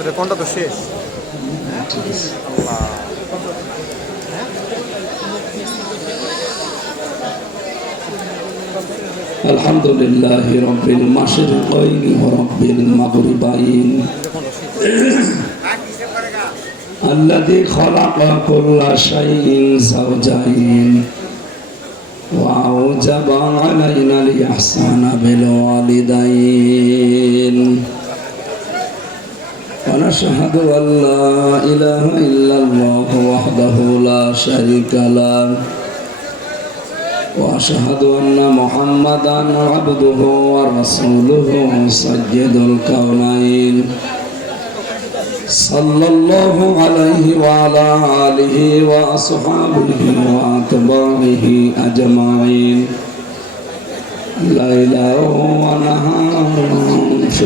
এটা কোনটা তো শেষ আল্লাহ الحمد لله رب المشرقين ورب المغربين الذي خلق كل شيء زوجين وأوجب علينا الإحسان بالوالدين وأشهد أن لا إله إلا الله وحده لا شريك له وأشهد أن محمدا عبده ورسوله سجد الكونين صلى الله عليه وعلى آله وأصحابه وأتباعه أجمعين ليلا ونهار في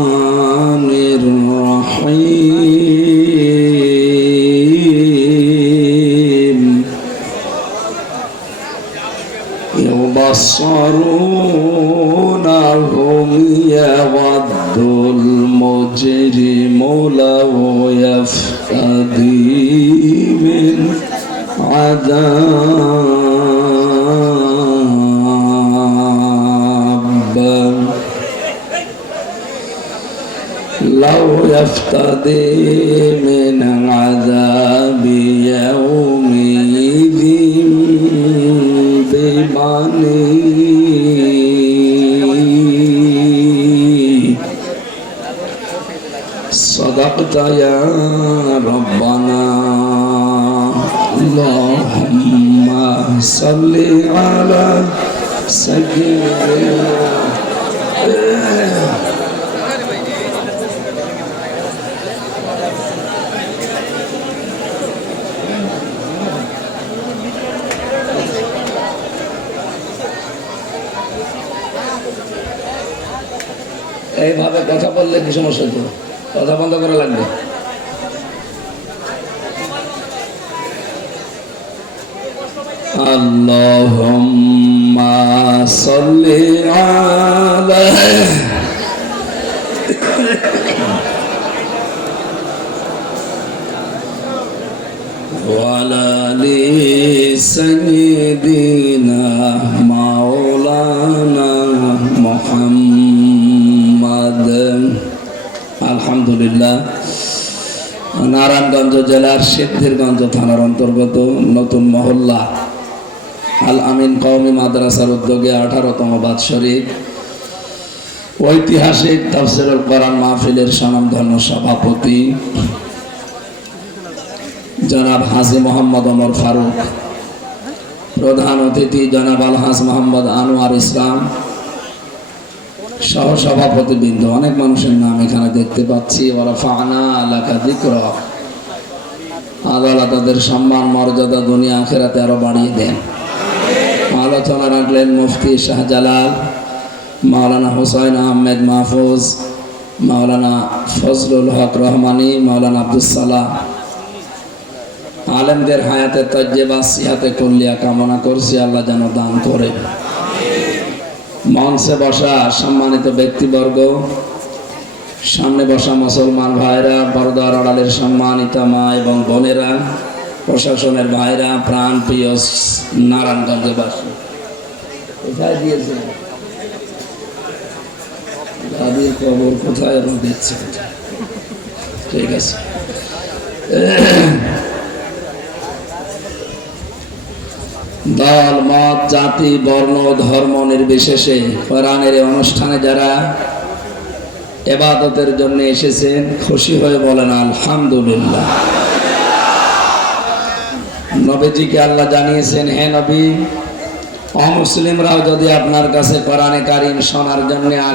الرحيم يبصرونهم يود المجرم لو يفتدي لو يفتدي من عذاب يومئذ ببنيه صدقت يا ربنا. اللهم صل على سيدنا এইভাবে কথা বললে কি সমস্যা তো কথা বন্ধ করা লাগবে اللهم صل على وعلى آل سيدنا مولانا আলহামদুলিল্লাহ। নারায়ণগঞ্জ জেলার সিদ্ধিরগঞ্জ থানার অন্তর্গত নতুন মহল্লা আল আমিন কৌমি মাদ্রাসার উদ্যোগে আঠারোতম বাৎসরিক ঐতিহাসিক তাফসিরুল কোরআন মাহফিলের স্বনামধন্য সভাপতি জনাব হাজি মোহাম্মদ ওমর ফারুক, প্রধান অতিথি জনাব আলহাজ মোহাম্মদ আনোয়ার ইসলাম সহ সভাপতি বৃন্দ অনেক মানুষের নাম এখানে দেখতে পাচ্ছি। ওরা ফানা এলাকা দিক্র। আদালত তাদের সম্মান, মর্যাদা দুনিয়া আখেরাতে আরও বাড়িয়ে দেন। আলোচনা রাখলেন মুফতি শাহজালাল, মাওলানা হুসাইন আহমেদ মাহফুজ, মাওলানা ফজলুল হক রহমানি, মাওলানা আব্দুল আলেমদের হায়াতে তজ্জেবা সিহাতে কল্লিয়া কামনা করছি, আল্লাহ যেন দান করে। মঞ্চে বসা সম্মানিত ব্যক্তিবর্গ, সামনে বসা মুসলমান ভাইরা, বরদার আড়ালের সম্মানিত মা এবং বোনেরা, প্রশাসনের ভাইরা, প্রাণ প্রিয় নারায়ণগঞ্জবাসী। কোথায় দিয়েছে দাদির খবর কোথায় এবং দিচ্ছে ঠিক আছে। দল, মত, জাতি, বর্ণ, ধর্ম নির্বিশেষে কোরআনের অনুষ্ঠানে যারা এবাদতের জন্য এসেছেন, খুশি হয়ে বলেন, আলহামদুলিল্লাহ। নবীজিকে আল্লাহ জানিয়েছেন, হে নবী, অমুসলিমরাও যদি আপনার কাছে কোরআনে কারিম শোনার জন্য আসে